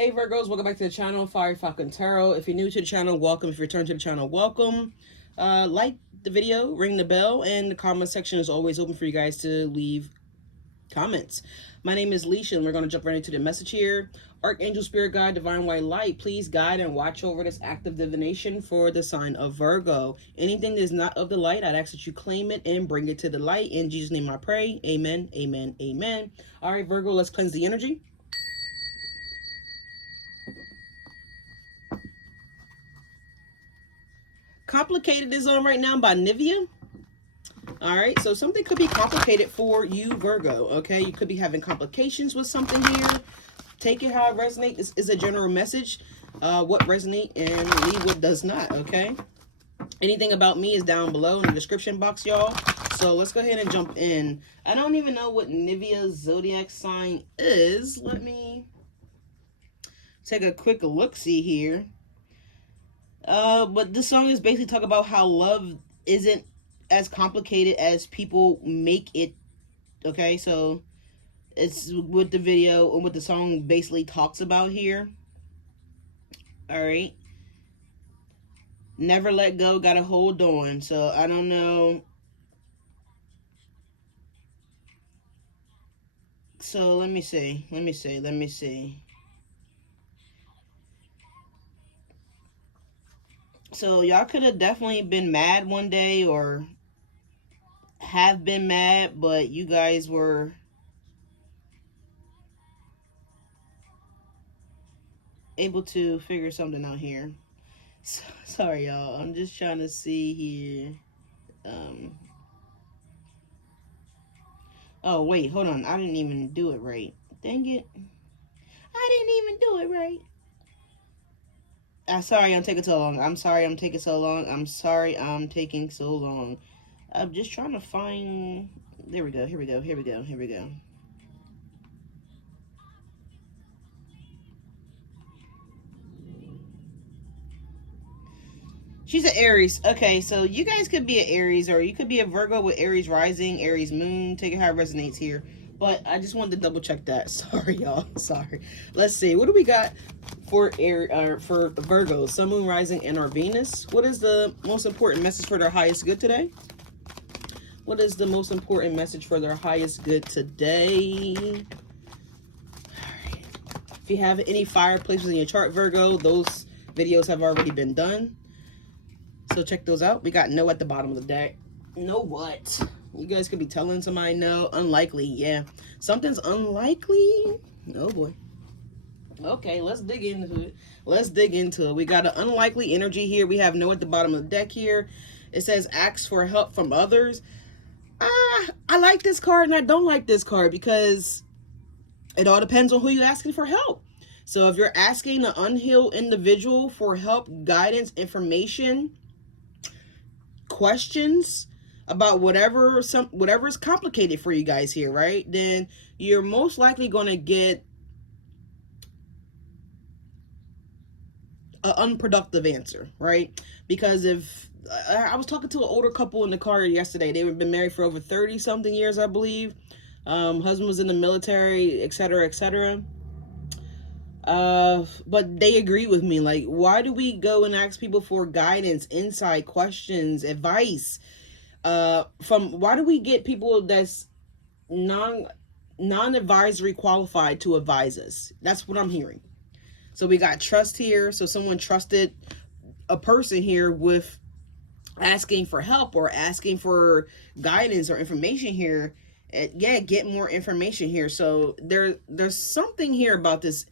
Hey Virgos, welcome back to the channel, FieryFalconTarot. If you're new to the channel, welcome. If you return to the channel, welcome. Like the video, ring the bell, and the comment section is always open for you guys to leave comments. My name is Leisha, and we're going to jump right into the message here. Archangel, Spirit Guide, Divine White Light, please guide and watch over this active divination for the sign of Virgo. Anything that is not of the light, I'd ask that you claim it and bring it to the light. In Jesus' name I pray. Amen, amen, amen. All right, Virgo, let's cleanse the energy. Complicated is on right now by Nivea. All right, so something could be complicated for you, Virgo, okay? You could be having complications with something here. Take it how it resonates. This is a general message. What resonates and leave what does not, okay? Anything about me is down below in the description box, y'all. So let's go ahead and jump in. I don't even know what Nivea's zodiac sign is. Let me take a quick look-see here. But this song is basically talking about how love isn't as complicated as people make it. Okay, so it's what the video and what the song basically talks about here. All right. Never let go, gotta hold on. So I don't know. So let me see. So y'all could have definitely been mad one day or have been mad, but you guys were able to figure something out here. So, sorry, y'all. I'm just trying to see here. Oh, wait. Hold on. I didn't even do it right. Dang it. I didn't even do it right. Sorry I'm taking so long. I'm sorry I'm taking so long. I'm sorry I'm taking so long. I'm just trying to find... There we go. Here we go. She's an Aries. Okay, so you guys could be an Aries, or you could be a Virgo with Aries rising, Aries moon. Take it how it resonates here. But I just wanted to double check that. Sorry, y'all. Sorry. Let's see. What do we got for for the Virgos? Sun, moon, rising, and our Venus. What is the most important message for their highest good today? What is the most important message for their highest good today? All right. If you have any fireplaces in your chart, Virgo, those videos have already been done. So check those out. We got no at the bottom of the deck. No what? You guys could be telling somebody no. Unlikely. Yeah. Something's unlikely. Oh boy. Okay, let's dig into it. We got an unlikely energy here. We have no at the bottom of the deck here. It says ask for help from others. I like this card and I don't like this card because it all depends on who you're asking for help. So if you're asking an unhealed individual for help, guidance, information, questions about whatever is complicated for you guys here, right? Then you're most likely going to get an unproductive answer, right? Because if I was talking to an older couple in the car yesterday, they had been married for over 30 something years, I believe. Husband was in the military, etc., etc. But they agree with me. Like, why do we go and ask people for guidance, insight, questions, advice? Why do we get people that's non-advisory qualified to advise us? That's what I'm hearing. So we got trust here. So someone trusted a person here with asking for help or asking for guidance or information here. Yeah, get more information here. So there's something here about this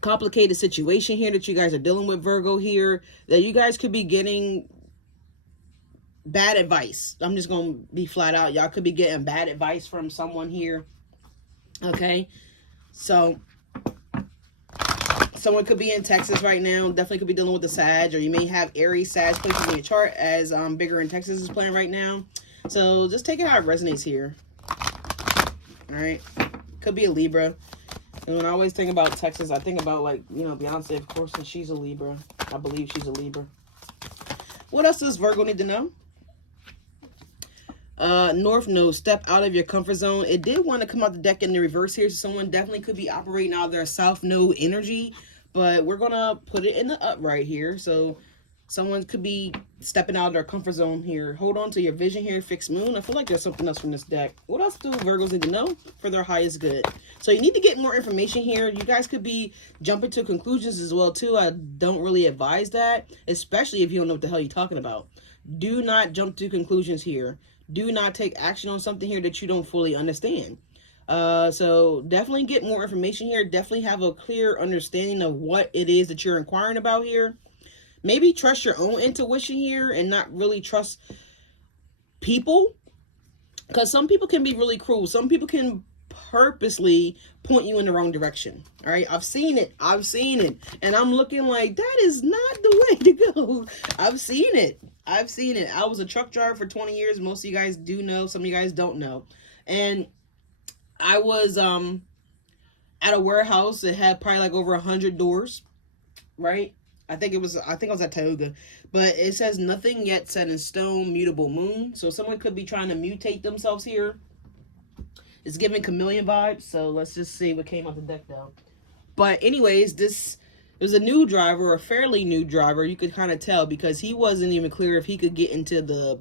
complicated situation here that you guys are dealing with, Virgo, here, that you guys could be getting bad advice. I'm just gonna be flat out. Y'all could be getting bad advice from someone here. Okay, so someone could be in Texas right now. Definitely could be dealing with the Sag, or you may have Aries, Sag places in your chart as Bigger in Texas is playing right now. So just take it how it resonates here. All right, could be a Libra. And when I always think about Texas, I think about, like, you know, Beyonce, of course, and she's a Libra. I believe she's a Libra. What else does Virgo need to know? North Node, step out of your comfort zone. It did want to come out the deck in the reverse here, so someone definitely could be operating out of their South Node energy, but we're gonna put it in the upright here. So someone could be stepping out of their comfort zone here. Hold on to your vision here, fixed moon. I feel like there's something else from this deck. What else do Virgos need to know for their highest good? So you need to get more information here. You guys could be jumping to conclusions as well too. I don't really advise that, especially if you don't know what the hell you're talking about. Do not jump to conclusions here. Do not take action on something here that you don't fully understand. So definitely get more information here. Definitely have a clear understanding of what it is that you're inquiring about here. Maybe trust your own intuition here and not really trust people, because some people can be really cruel. Some people can purposely point you in the wrong direction. All right, I've seen it, and I'm looking like that is not the way to go. I've seen it. I was a truck driver for 20 years. Most of you guys do know, some of you guys don't know. And I was at a warehouse that had probably like over 100 doors, right? I think I was at Tioga, but it says nothing yet set in stone, mutable moon. So someone could be trying to mutate themselves here. It's giving chameleon vibes. So let's just see what came out the deck though. But anyways, this was a new driver, a fairly new driver. You could kind of tell because he wasn't even clear if he could get into the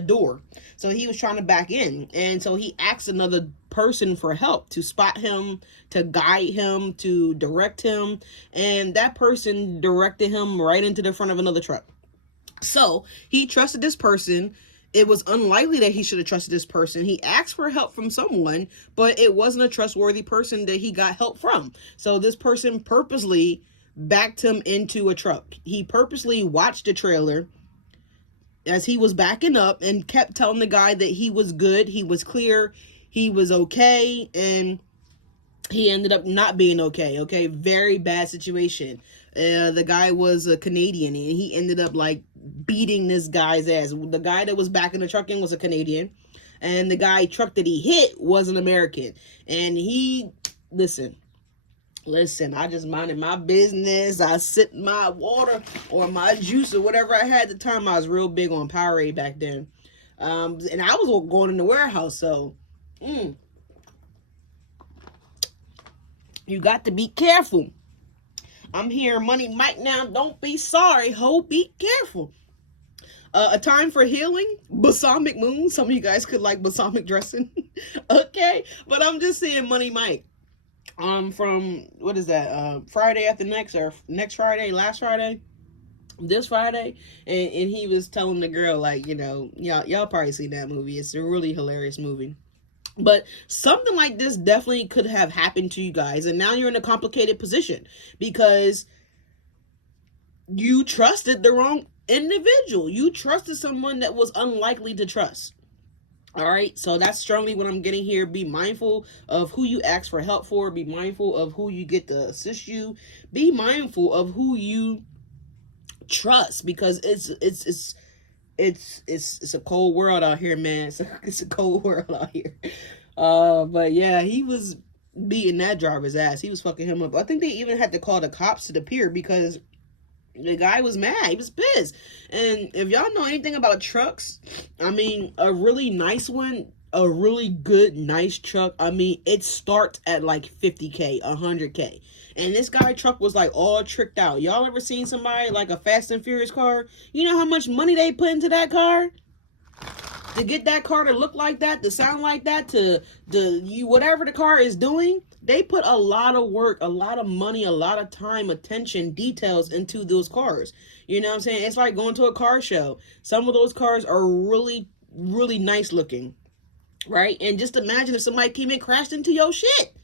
door. So he was trying to back in, and so he asked another person for help to spot him, to guide him, to direct him, and that person directed him right into the front of another truck. So he trusted this person. It was unlikely that he should have trusted this person. He asked for help from someone, but it wasn't a trustworthy person that he got help from. So this person purposely backed him into a truck. He purposely watched the trailer as he was backing up and kept telling the guy that he was good, he was clear, he was okay, and he ended up not being okay. Very bad situation. The guy was a Canadian, and he ended up like beating this guy's ass. The guy that was backing the truck in was a Canadian, and the guy truck that he hit was an American. And he, listen, I just minded my business. I sipped my water or my juice or whatever I had at the time. I was real big on Powerade back then. And I was going in the warehouse, so you got to be careful. I'm here, Money Mike now. Don't be sorry, ho. Be careful. A time for healing, balsamic moon. Some of you guys could like balsamic dressing. Okay, but I'm just saying, Money Mike. From what is that? Friday after next, or next Friday, last Friday, this Friday, and he was telling the girl like, you know, y'all probably seen that movie. It's a really hilarious movie. But something like this definitely could have happened to you guys, and now you're in a complicated position because you trusted the wrong individual. You trusted someone that was unlikely to trust. All right, so that's strongly what I'm getting here. Be mindful of who you ask for help for. Be mindful of who you get to assist you. Be mindful of who you trust, because it's a cold world out here, man. It's a cold world out here. But yeah, he was beating that driver's ass. He was fucking him up. I think they even had to call the cops to the pier because the guy was mad. He was pissed. And if y'all know anything about trucks, I mean, a really nice one, a really good, nice truck, I mean, it starts at like 50K, 100K. And this guy truck was like all tricked out. Y'all ever seen somebody like a Fast and Furious car? You know how much money they put into that car? To get that car to look like that, to sound like that, to whatever the car is doing, they put a lot of work, a lot of money, a lot of time, attention, details into those cars. You know what I'm saying? It's like going to a car show. Some of those cars are really, really nice looking, right? And just imagine if somebody came and crashed into your shit.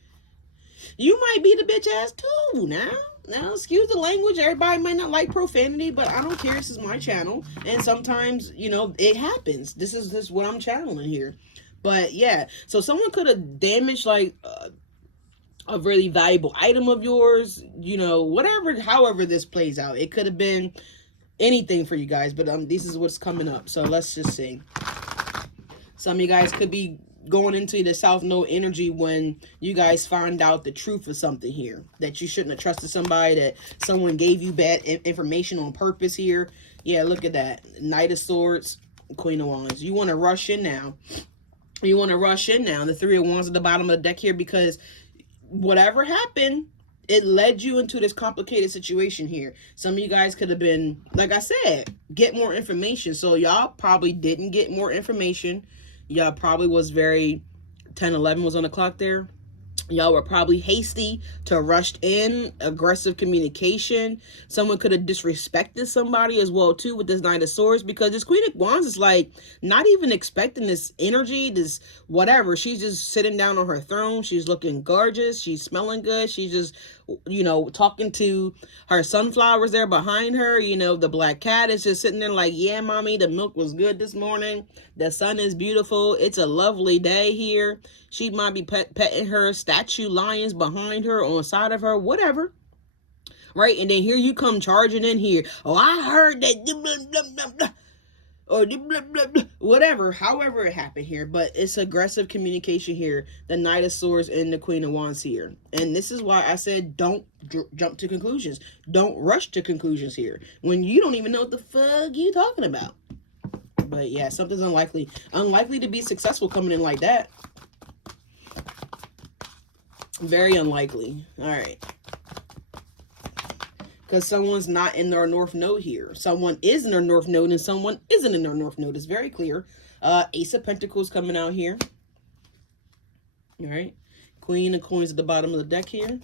You might be the bitch ass too now. Now, excuse the language. Everybody might not like profanity, but I don't care. This is my channel. And sometimes, you know, it happens. This is what I'm channeling here. But yeah, so someone could have damaged like a really valuable item of yours, you know, whatever, however this plays out. It could have been anything for you guys, but this is what's coming up. So let's just see. Some of you guys could be going into the South Node energy when you guys find out the truth of something here, that you shouldn't have trusted somebody, that someone gave you bad information on purpose here. Yeah, look at that. Knight of Swords. Queen of Wands. You want to rush in now. You want to rush in now. The Three of Wands at the bottom of the deck here, because whatever happened, it led you into this complicated situation here. Some of you guys could have been, like I said, get more information. So y'all probably didn't get more information. Y'all probably was very, 10-11 was on the clock there. Y'all were probably hasty to rushed in, aggressive communication. Someone could have disrespected somebody as well too with this Knight of Swords, because this Queen of Wands is like not even expecting this energy, this whatever. She's just sitting down on her throne. She's looking gorgeous. She's smelling good. She's just, you know, talking to her sunflowers there behind her. You know, the black cat is just sitting there like, yeah, mommy, the milk was good this morning. The sun is beautiful. It's a lovely day here. She might be petting her statue lions behind her, on the side of her, whatever. Right? And then here you come charging in here. Oh, I heard that. Blah, blah, blah, blah. Or blah, blah, blah. Whatever. However it happened here. But it's aggressive communication here. The Knight of Swords and the Queen of Wands here. And this is why I said don't jump to conclusions. Don't rush to conclusions here. When you don't even know what the fuck you talking about. But yeah, something's unlikely. Unlikely to be successful coming in like that. Very unlikely. All right. Because someone's not in their north node here. Someone is in their north node and someone isn't in their north node. It's very clear. Ace of Pentacles coming out here. All right. Queen of Coins at the bottom of the deck here.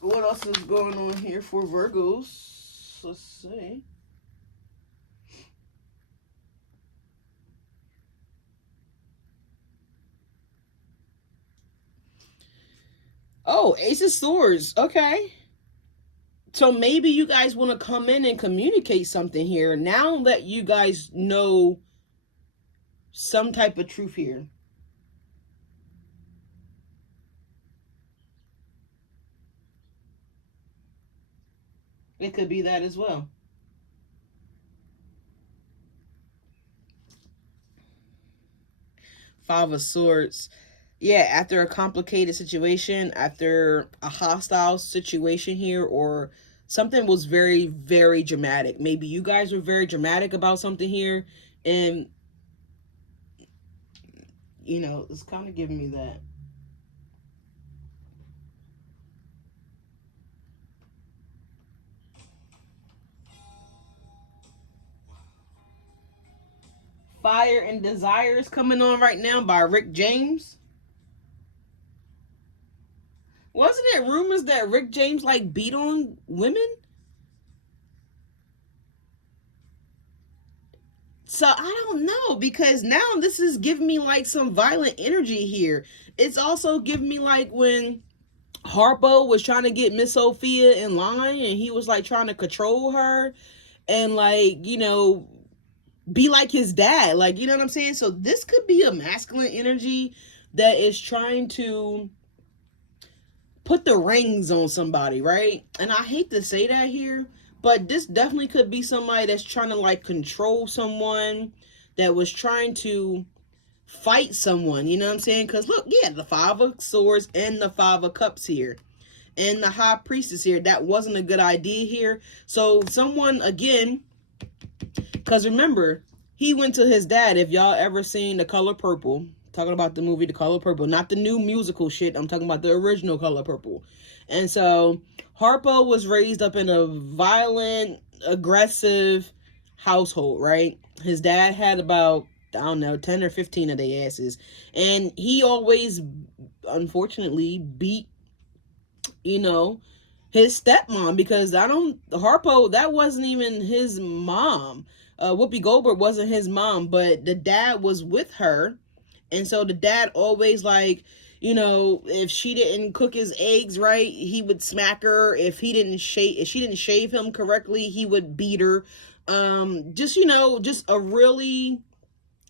What else is going on here for Virgos? Let's see. Oh, Ace of Swords. Okay. So maybe you guys want to come in and communicate something here. Now that you guys know some type of truth here. It could be that as well. Five of Swords. Yeah, after a complicated situation, after a hostile situation here, or something was very, very dramatic. Maybe you guys were very dramatic about something here, and, you know, it's kind of giving me that. Fire and Desire is coming on right now by Rick James. Wasn't it rumors that Rick James like beat on women? So I don't know, because now this is giving me like some violent energy here. It's also giving me like when Harpo was trying to get Miss Sophia in line and he was like trying to control her and like, you know, be like his dad. Like, you know what I'm saying? So this could be a masculine energy that is trying to put the rings on somebody, right? And I hate to say that here, but this definitely could be somebody that's trying to like control someone, that was trying to fight someone, you know what I'm saying? Because look, yeah, the Five of Swords and the Five of Cups here. And the High Priestess here. That wasn't a good idea here. So someone, again, because remember, he went to his dad. If y'all ever seen The Color Purple, talking about the movie The Color Purple, not the new musical shit, I'm talking about the original Color Purple. And so Harpo was raised up in a violent, aggressive household, right? His dad had about, I don't know, 10 or 15 of their asses. And he always, unfortunately, beat, you know, his stepmom, because Harpo, that wasn't even his mom. Whoopi Goldberg wasn't his mom, but the dad was with her. And so the dad always, like, you know, if she didn't cook his eggs right, he would smack her. If she didn't shave him correctly, he would beat her. Just, you know, just a really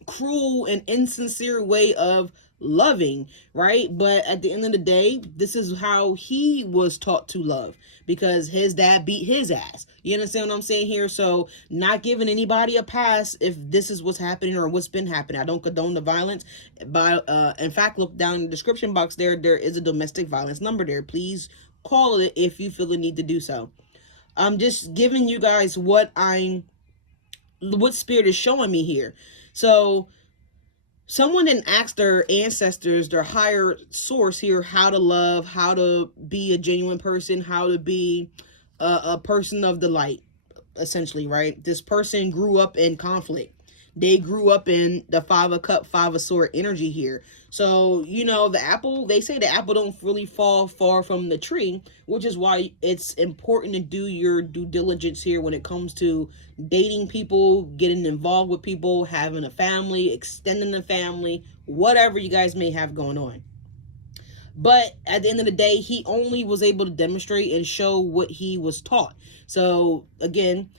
cruel and insincere way of loving, right? But at the end of the day, this is how he was taught to love, because his dad beat his ass. You understand what I'm saying here? So not giving anybody a pass if this is what's happening or what's been happening. I don't condone the violence. In fact, look down in the description box there. There is a domestic violence number there. Please call it if you feel the need to do so. I'm just giving you guys what spirit is showing me here. So someone didn't ask their ancestors, their higher source here, how to love, how to be a genuine person, how to be a person of the light, essentially, right? This person grew up in conflict. They grew up in the 5 of Cups, 5 of Swords energy here. So, you know, the apple, they say the apple don't really fall far from the tree, which is why it's important to do your due diligence here when it comes to dating people, getting involved with people, having a family, extending the family, whatever you guys may have going on. But at the end of the day, he only was able to demonstrate and show what he was taught. So, again,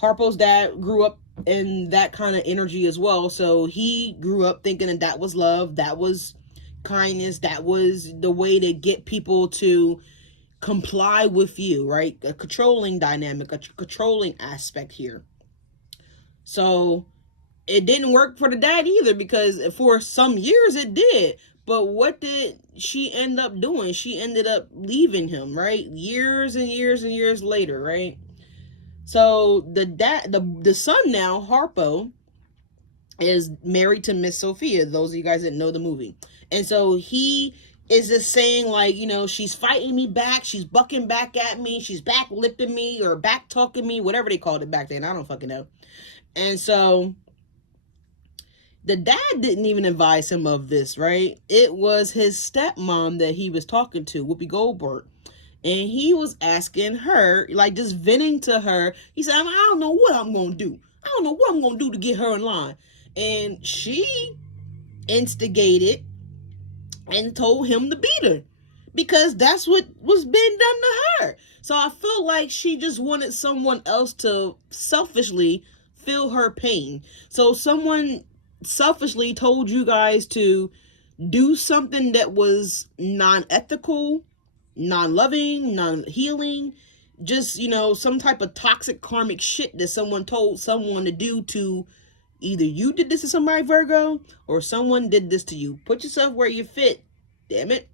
Harpo's dad grew up in that kind of energy as well. So he grew up thinking that was love, that was kindness, that was the way to get people to comply with you, right? A controlling dynamic, a controlling aspect here. So it didn't work for the dad either, because for some years it did. But what did she end up doing? She ended up leaving him, right? Years and years and years later, right? So the son now, Harpo, is married to Miss Sophia, those of you guys that know the movie. And so he is just saying, like, you know, she's fighting me back, she's bucking back at me, she's back lipping me or back talking me, whatever they called it back then, I don't fucking know. And so the dad didn't even advise him of this, right? It was his stepmom that he was talking to, Whoopi Goldberg. And he was asking her, like, just venting to her. He said, I don't know what I'm going to do. I don't know what I'm going to do to get her in line. And she instigated and told him to beat her, because that's what was being done to her. So I feel like she just wanted someone else to selfishly feel her pain. So someone selfishly told you guys to do something that was non-ethical, non-loving, non-healing, just, you know, some type of toxic karmic shit that someone told someone to do to either you did this to somebody, Virgo, or someone did this to you. Put yourself where you fit, damn it.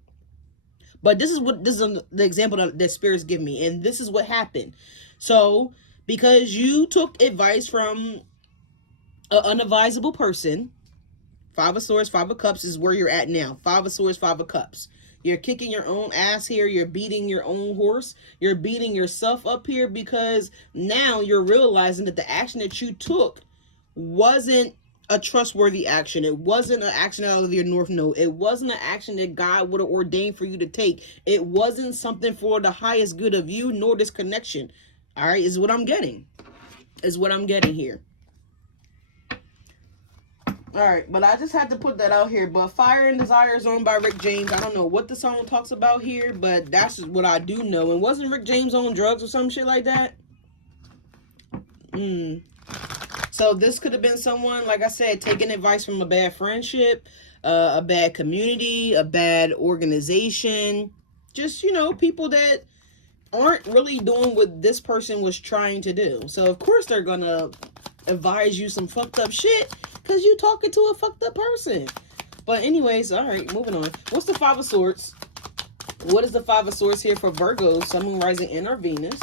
But this is the example that spirits give me, and this is what happened. So because you took advice from an unadvisable person, 5 of Swords, 5 of Cups is where you're at now. 5 of Swords, 5 of Cups. You're kicking your own ass here. You're beating your own horse. You're beating yourself up here, because now you're realizing that the action that you took wasn't a trustworthy action. It wasn't an action out of your north node. It wasn't an action that God would have ordained for you to take. It wasn't something for the highest good of you, nor this connection. All right, is what I'm getting. Is what I'm getting here. All right, but I just had to put that out here. But Fire and Desire is owned by Rick James. I don't know what the song talks about here, but that's what I do know. And wasn't Rick James on drugs or some shit like that? So this could have been someone, like I said, taking advice from a bad friendship, a bad community, a bad organization. Just, you know, people that aren't really doing what this person was trying to do. So, of course, they're going to advise you some fucked up shit, because you talking to a fucked up person. But anyways, all right, moving on. What's the 5 of Swords? What is the 5 of Swords here for Virgo, Sun, Moon, Rising, and or Venus?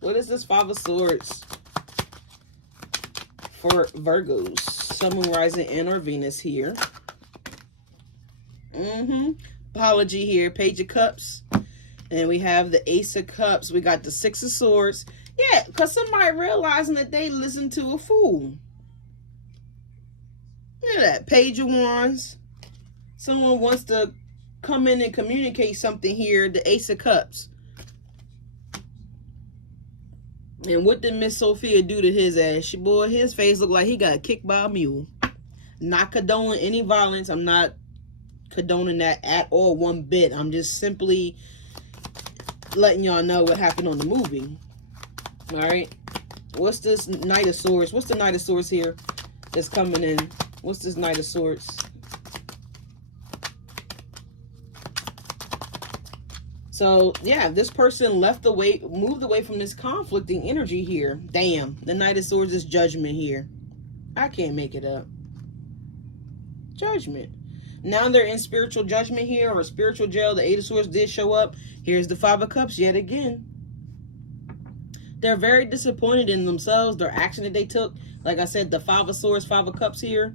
What is this 5 of Swords for Virgos, Sun, Moon, Rising, and or Venus here? Apology here. Page of Cups. And we have the Ace of Cups. We got the 6 of Swords. Yeah, because somebody realizing that they listened to a fool. Look at that. Page of Wands. Someone wants to come in and communicate something here. The Ace of Cups. And what did Miss Sophia do to his ass? Boy, his face looked like he got kicked by a mule. Not condoning any violence. I'm not condoning that at all, one bit. I'm just simply letting y'all know what happened on the movie. All right. What's this Knight of Swords? What's the Knight of Swords here that's coming in? What's this Knight of Swords? So, yeah, this person moved away from this conflicting energy here. Damn, the Knight of Swords is judgment here. I can't make it up. Judgment. Now they're in spiritual judgment here, or spiritual jail. The Eight of Swords did show up. Here's the Five of Cups yet again. They're very disappointed in themselves, their action that they took. Like I said, the Five of Swords, Five of Cups here.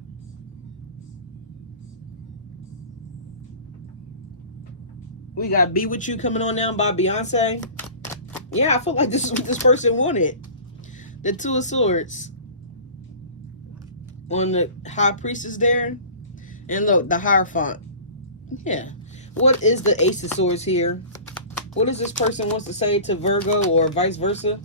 We got Be With You coming on now by Beyonce. Yeah, I feel like this is what this person wanted. The Two of Swords. On the High Priestess there. And look, the Hierophant. Yeah. What is the Ace of Swords here? What does this person wants to say to Virgo or vice versa?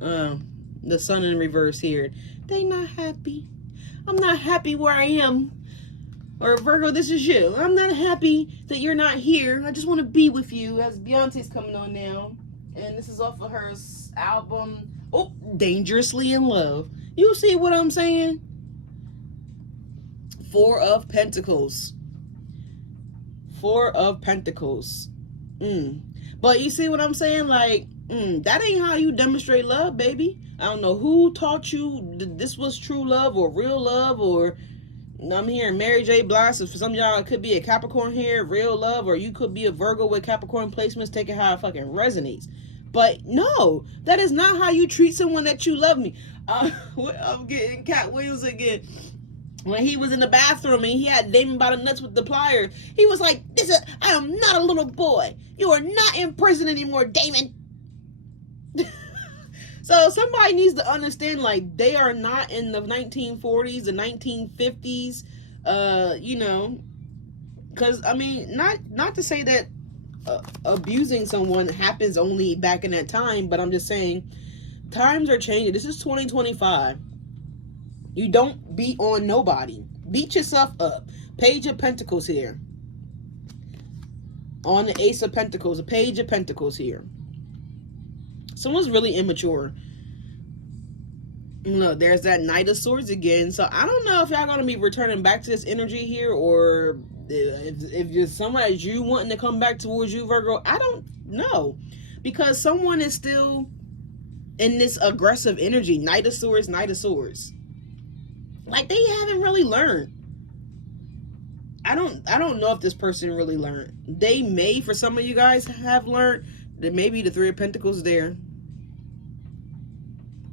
The Sun in reverse here. They not happy. I'm not happy where I am. Or Virgo, this is you. I'm not happy that you're not here. I just want to be with you. As Beyonce's coming on now. And this is off of her album, Dangerously in Love. You see what I'm saying? Four of Pentacles. Four of Pentacles. But you see what I'm saying? Like, that ain't how you demonstrate love, baby. I don't know who taught you this was true love or real love, or I'm hearing Mary J. Blige. So for some of y'all, it could be a Capricorn here, real love, or you could be a Virgo with Capricorn placements. Take it how it fucking resonates. But no, that is not how you treat someone that you love me. I'm getting Cat Williams again. When he was in the bathroom and he had Damon by the nuts with the pliers, he was like, I am not a little boy. You are not in prison anymore, Damon. So somebody needs to understand, like, they are not in the 1940s, the 1950s, because, I mean, not to say that abusing someone happens only back in that time, but I'm just saying times are changing. This is 2025. You don't beat on nobody. Beat yourself up. Page of Pentacles here. On the Ace of Pentacles, a Page of Pentacles here. Someone's really immature. Look, there's that Knight of Swords again. So I don't know if y'all going to be returning back to this energy here, or if you're somebody you wanting to come back towards you, Virgo. I don't know. Because someone is still in this aggressive energy. Knight of Swords, Knight of Swords. Like, they haven't really learned. I don't know if this person really learned. They may, for some of you guys, have learned. That maybe the Three of Pentacles there.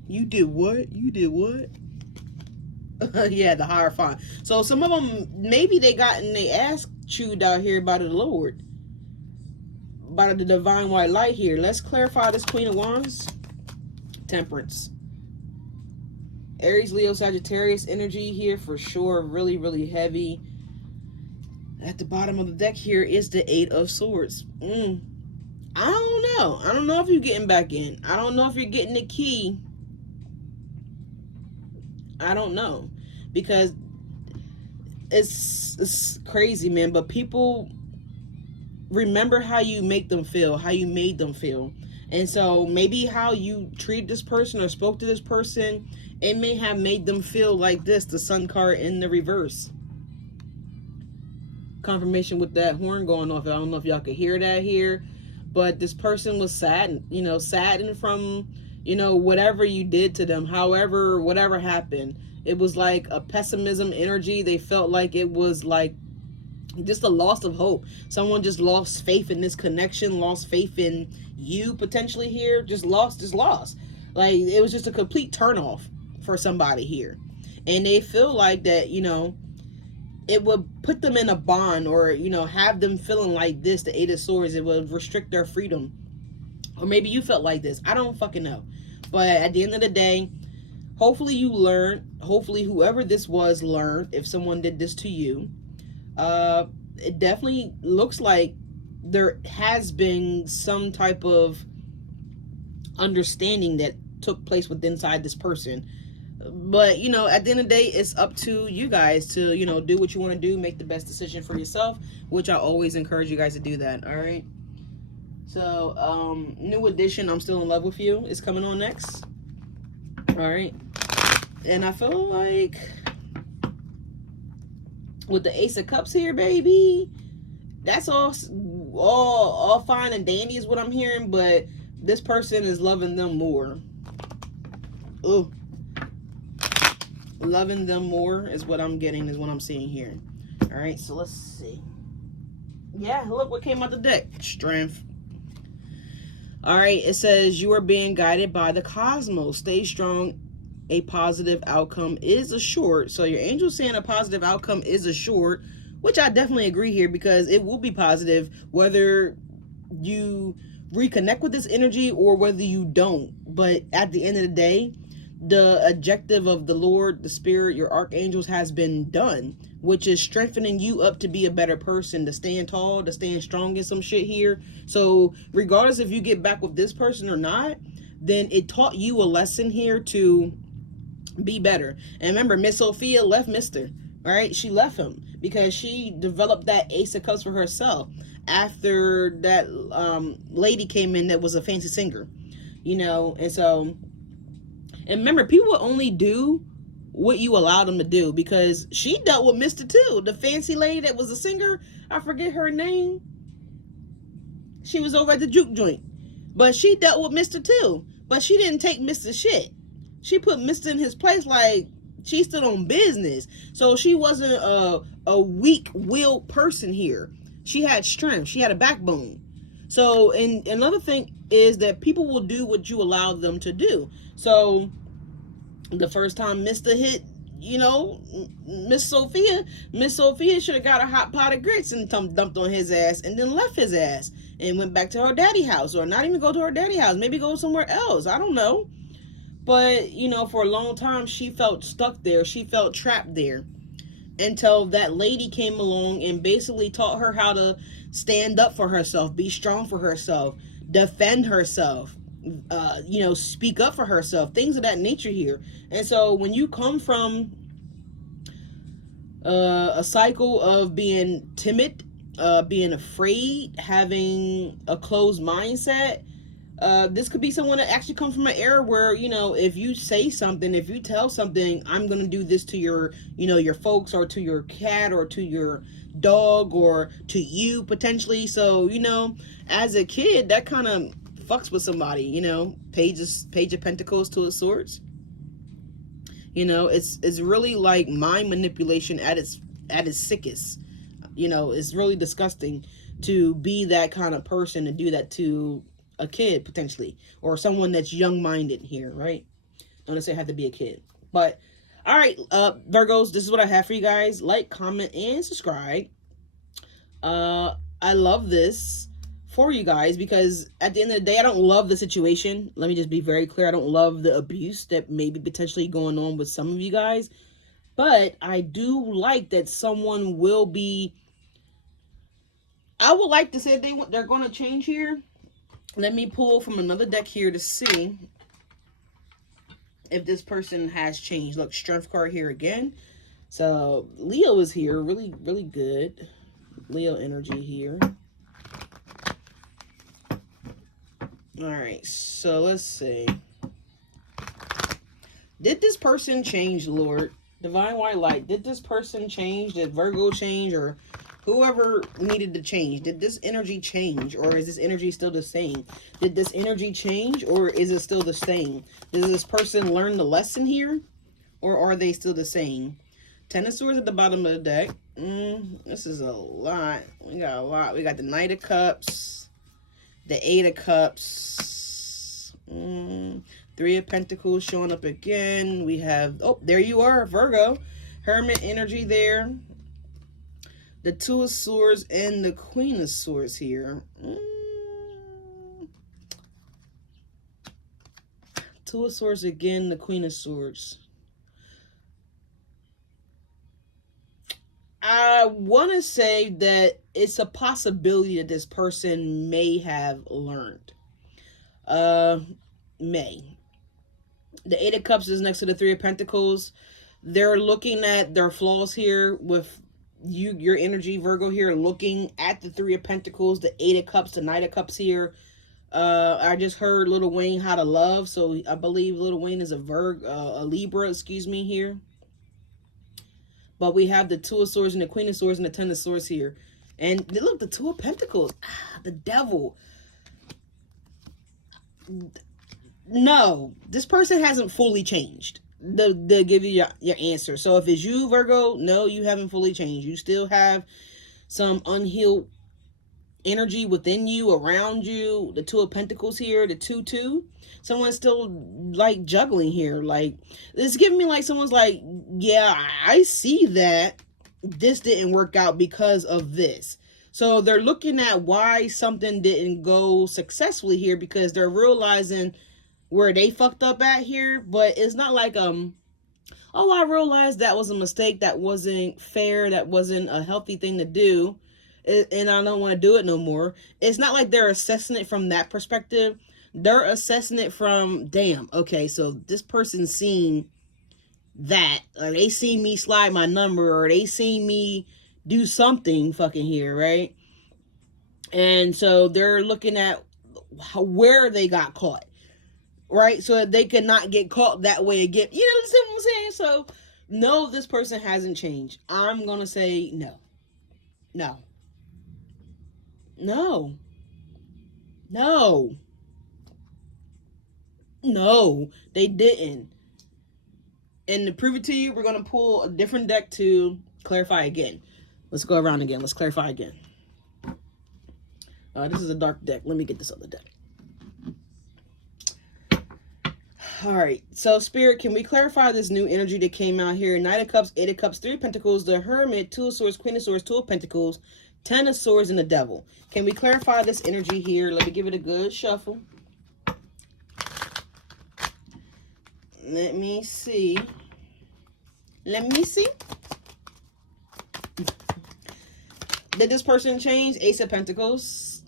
You did what? You did what? Yeah, the Hierophant. So some of them, maybe they gotten their ass chewed out here by the Lord. By the Divine White Light here. Let's clarify this Queen of Wands. Temperance. Aries, Leo, Sagittarius energy here for sure. Really, really heavy. At the bottom of the deck here is the Eight of Swords. I don't know. I don't know if you're getting back in. I don't know if you're getting the key. I don't know. Because it's crazy, man. But people remember how you make them feel. How you made them feel. And so maybe how you treated this person or spoke to this person, it may have made them feel like this. The Sun card in the reverse. Confirmation with that horn going off. I don't know if y'all could hear that here. But this person was saddened, saddened from, whatever you did to them. However, whatever happened. It was like a pessimism energy. They felt like it was like just a loss of hope. Someone just lost faith in this connection, lost faith in you potentially here. Just lost. Like, it was just a complete turnoff for somebody here. And they feel like that, it would put them in a bond, or, have them feeling like this, the Eight of Swords. It would restrict their freedom. Or maybe you felt like this. I don't fucking know. But at the end of the day, hopefully you learned. Hopefully whoever this was learned if someone did this to you. It definitely looks like there has been some type of understanding that took place within inside this person. But, at the end of the day, it's up to you guys to, do what you want to do, make the best decision for yourself, which I always encourage you guys to do that, all right? So, new edition, I'm Still in Love with You, is coming on next, all right? And I feel like with the Ace of Cups here, baby, That's all fine and dandy is what I'm hearing, but this person is loving them more. Ooh. Loving them more is what I'm getting, is what I'm seeing here. All right, so let's see. Yeah, look what came out the deck. Strength. All right, it says you are being guided by the cosmos. Stay strong. A positive outcome is assured. So your angel's saying a positive outcome is assured, which I definitely agree here, because it will be positive whether you reconnect with this energy or whether you don't. But at the end of the day, the objective of the Lord, the Spirit, your archangels has been done, which is strengthening you up to be a better person, to stand tall, to stand strong in some shit here. So regardless if you get back with this person or not, then it taught you a lesson here to be better. And remember, Miss Sophia left Mr. All right, she left him because she developed that Ace of Cups for herself after that lady came in that was a fancy singer, you know. And so, and remember, people will only do what you allow them to do, because she dealt with Mr. too. The fancy lady that was a singer, I forget her name. She was over at the juke joint, but she dealt with Mr. too. But she didn't take Mr. shit. She put Mr. in his place, like she stood on business. So she wasn't a weak-willed person here. She had strength. She had a backbone. So, and another thing is that people will do what you allow them to do. So the first time Mr. hit, you know, Miss Sophia should have got a hot pot of grits and dumped on his ass and then left his ass and went back to her daddy house, or not even go to her daddy house, maybe go somewhere else. I don't know. But, you know, for a long time, she felt stuck there. She felt trapped there until that lady came along and basically taught her how to stand up for herself, be strong for herself, defend herself, you know, speak up for herself, things of that nature here. And so when you come from a cycle of being timid, being afraid, having a closed mindset, this could be someone that actually comes from an era where, you know, if you say something, if you tell something, I'm going to do this to your, you know, your folks, or to your cat, or to your dog, or to you potentially. So, you know, as a kid, that kind of fucks with somebody, you know. Page of Pentacles, Two of Swords. You know, it's really like mind manipulation at its sickest. You know, it's really disgusting to be that kind of person and do that to a kid potentially, or someone that's young-minded here, right? Don't necessarily have to be a kid. But all right, Virgos, this is what I have for you guys. Like, comment, and subscribe. I love this for you guys, because at the end of the day, I don't love the situation. Let me just be very clear. I don't love the abuse that may be potentially going on with some of you guys, but I do like that someone will be, I would like to say they're going to change here. Let me pull from another deck here to see if this person has changed. Look, Strength card here again. So Leo is here. Really, really good. Leo energy here. All right, so let's see. Did this person change, Lord? Divine White Light. Did this person change? Did Virgo change? Or whoever needed to change? Did this energy change? Or is this energy still the same? Did this energy change? Or is it still the same? Does this person learn the lesson here? Or are they still the same? Ten of Swords at the bottom of the deck. This is a lot. We got a lot. We got the Knight of Cups. The Eight of Cups. Three of Pentacles showing up again. We have, oh, there you are, Virgo. Hermit energy there. The Two of Swords and the Queen of Swords here. Two of Swords again, the Queen of Swords. I want to say that it's a possibility that this person may have learned. May. The Eight of Cups is next to the Three of Pentacles. They're looking at their flaws here with your energy, Virgo, here, looking at the Three of Pentacles, the Eight of Cups, the Knight of Cups here. I just heard Lil Wayne How to Love, so I believe Lil Wayne is a Libra, excuse me, here. But we have the Two of Swords and the Queen of Swords and the Ten of Swords here. And look, the Two of Pentacles. The Devil. No, this person hasn't fully changed. They'll give you your answer. So if it's you, Virgo, no, you haven't fully changed. You still have some unhealed energy within you, around you. The Two of Pentacles here, the 2-2. Someone's still like juggling here. Like, it's giving me like someone's like, yeah, I see that this didn't work out because of this. So they're looking at why something didn't go successfully here, because they're realizing where they fucked up at here. But it's not like, oh, I realized that was a mistake, that wasn't fair, that wasn't a healthy thing to do, and I don't want to do it no more. It's not like they're assessing it from that perspective. They're assessing it from, damn, okay, so this person's seen that, or they seen me slide my number, or they seen me do something fucking here, right? And so they're looking at where they got caught, right? So that they cannot get caught that way again. You know what I'm saying? So, no, this person hasn't changed. I'm going to say no. No. No. No. No, they didn't. And to prove it to you, we're going to pull a different deck to clarify again. Let's go around again. Let's clarify again. This is a dark deck. Let me get this other deck. All right. So, Spirit, can we clarify this new energy that came out here? Knight of Cups, Eight of Cups, Three of Pentacles, the Hermit, Two of Swords, Queen of Swords, Two of Pentacles, Ten of Swords, and the Devil. Can we clarify this energy here? Let me give it a good shuffle. Let me see. Let me see. Did this person change? Ace of Pentacles.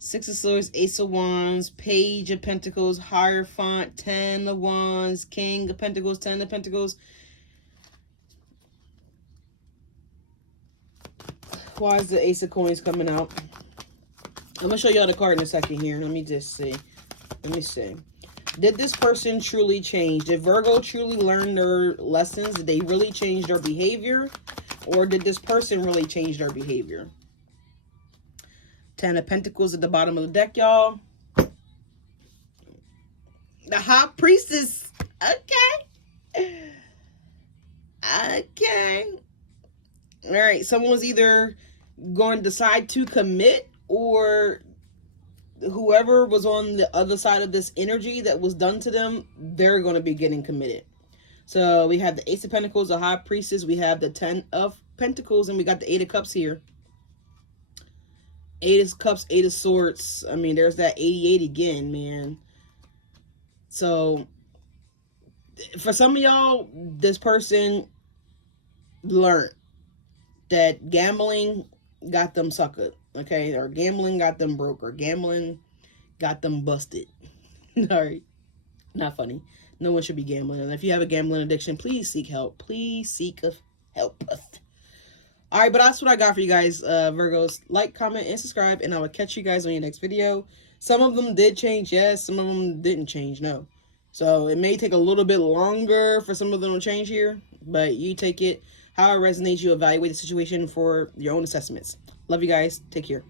Six of Swords, Ace of Wands, Page of Pentacles, Hierophant, 10 of Wands, King of Pentacles, 10 of Pentacles. Why is the Ace of Coins coming out? I'm going to show y'all the card in a second here. Let me just see. Let me see. Did this person truly change? Did Virgo truly learn their lessons? Did they really change their behavior? Or did this person really change their behavior? 10 of Pentacles at the bottom of the deck, y'all. The High Priestess. Okay. Okay. All right. Someone's either going to decide to commit, or whoever was on the other side of this energy that was done to them, they're going to be getting committed. So we have the Ace of Pentacles, the High Priestess. We have the 10 of Pentacles, and we got the Eight of Cups here. Eight of Cups, Eight of Swords. I mean, there's that 88 again, man. So for some of y'all, this person learned that gambling got them suckered, okay? Or gambling got them broke, or gambling got them busted. All right. Not funny. No one should be gambling. And if you have a gambling addiction, please seek help. Please seek help. All right, but that's what I got for you guys, Virgos. Like, comment, and subscribe, and I will catch you guys on your next video. Some of them did change, yes. Some of them didn't change, no. So it may take a little bit longer for some of them to change here, but you take it how it resonates. You evaluate the situation for your own assessments. Love you guys. Take care.